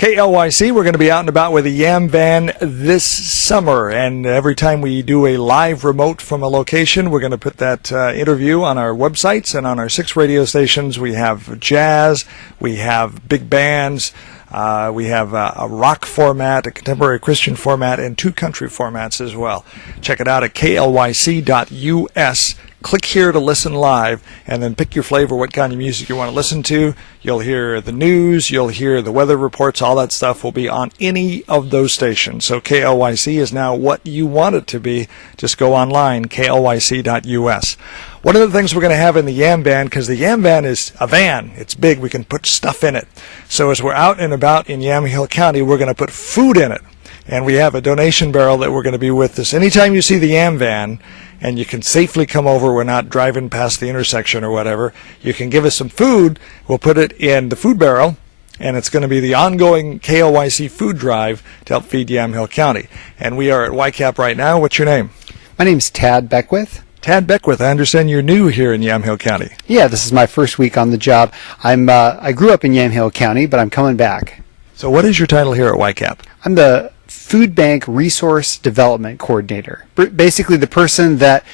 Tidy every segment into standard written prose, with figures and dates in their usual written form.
KLYC, we're going to be out and about with the Yam Van this summer, and every time we do a live remote from a location, we're going to put that interview on our websites and on our 6 radio stations. We have jazz, we have big bands, we have a rock format, a contemporary Christian format, and 2 country formats as well. Check it out at KLYC.US. Click here to listen live, and then pick your flavor, what kind of music you want to listen to. You'll hear the news, you'll hear the weather reports, all that stuff will be on any of those stations. So KLYC is now what you want it to be. Just go online, KLYC.US. One of the things we're going to have in the Yam Van, because the Yam Van is a van, it's big, we can put stuff in it. So as we're out and about in Yamhill County, we're going to put food in it. And we have a donation barrel that we're going to be with us. Anytime you see the Yam Van, and you can safely come over, we're not driving past the intersection or whatever, you can give us some food, we'll put it in the food barrel, and it's going to be the ongoing KLYC food drive to help feed Yamhill County. And we are at YCAP right now. What's your name? My name's Tad Beckwith. Tad Beckwith, I understand you're new here in Yamhill County. Yeah, this is my first week on the job. I grew up in Yamhill County, but I'm coming back. So what is your title here at YCAP? I'm the Food Bank Resource Development Coordinator. Basically the person that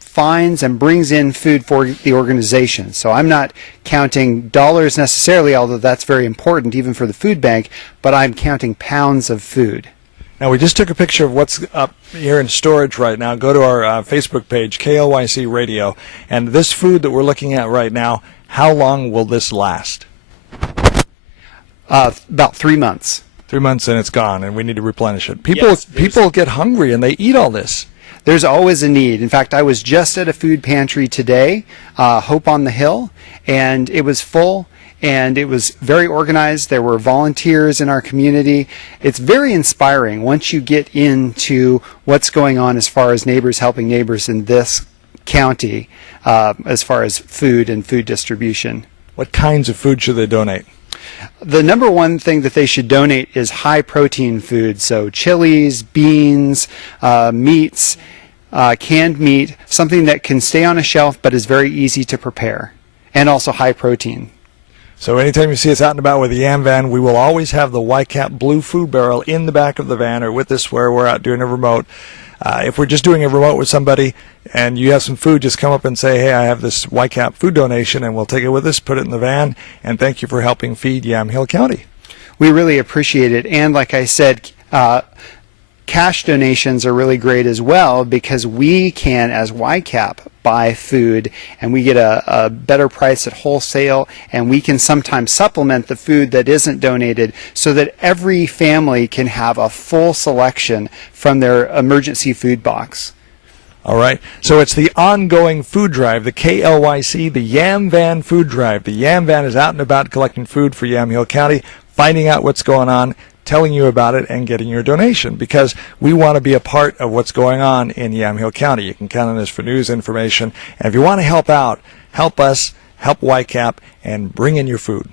finds and brings in food for the organization. So I'm not counting dollars necessarily, although that's very important even for the food bank, but I'm counting pounds of food. Now, we just took a picture of what's up here in storage right now. Go to our Facebook page, KLYC Radio, and this food that we're looking at right now, how long will this last? About 3 months. 3 months and it's gone, and we need to replenish it. People get hungry and they eat all this. There's always a need. In fact, I was just at a food pantry today, Hope on the Hill, and it was full. And it was very organized. There were volunteers in our community. It's very inspiring once you get into what's going on as far as neighbors helping neighbors in this county as far as food and food distribution. What kinds of food should they donate? The number one thing that they should donate is high protein food, so chilies, beans, meats, canned meat, something that can stay on a shelf but is very easy to prepare, and also high protein. So anytime you see us out and about with the Yam Van, we will always have the YCAP blue food barrel in the back of the van or with us where we're out doing a remote. If we're just doing a remote with somebody and you have some food, just come up and say, hey, I have this YCAP food donation, and we'll take it with us, put it in the van, and thank you for helping feed Yamhill County. We really appreciate it. And like I said, cash donations are really great as well, because we can, as YCAP, buy food and we get a better price at wholesale, and we can sometimes supplement the food that isn't donated so that every family can have a full selection from their emergency food box. All right. So it's the ongoing food drive, the KLYC, the Yam Van food drive. The Yam Van is out and about collecting food for Yamhill County, finding out what's going on, telling you about it, and getting your donation, because we want to be a part of what's going on in Yamhill County. You can count on us for news information, and if you want to help out, help us, help YCAP, and bring in your food.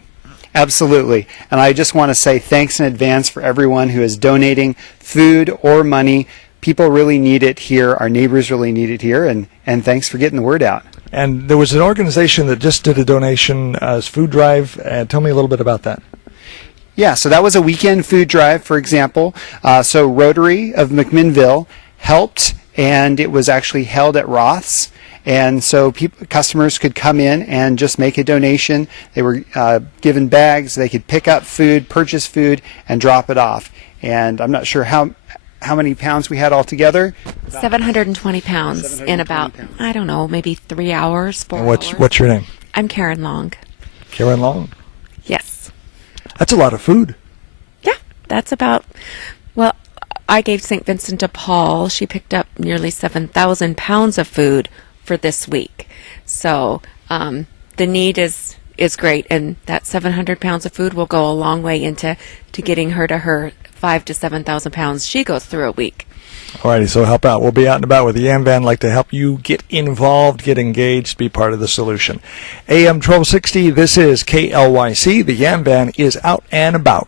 Absolutely. And I just want to say thanks in advance for everyone who is donating food or money. People really need it here. Our neighbors really need it here, and thanks for getting the word out. And there was an organization that just did a donation as food drive. Tell me a little bit about that. Yeah, so that was a weekend food drive, for example. So Rotary of McMinnville helped, and it was actually held at Roth's. And so customers could come in and just make a donation. They were given bags. They could pick up food, purchase food, and drop it off. And I'm not sure how many pounds we had altogether. 720 pounds in about, I don't know, maybe 3 hours, 4 hours. What's your name? I'm Karen Long. Karen Long? Yes. That's a lot of food. Yeah, that's about, well, I gave St. Vincent de Paul. She picked up nearly 7,000 pounds of food for this week. So the need is great, and that 700 pounds of food will go a long way into getting her to her 5,000 to 7,000 pounds she goes through a week. Alrighty, so help out. We'll be out and about with the Yam Van, like to help you get involved, get engaged, be part of the solution. AM 1260, this is KLYC. The Yam Van is out and about.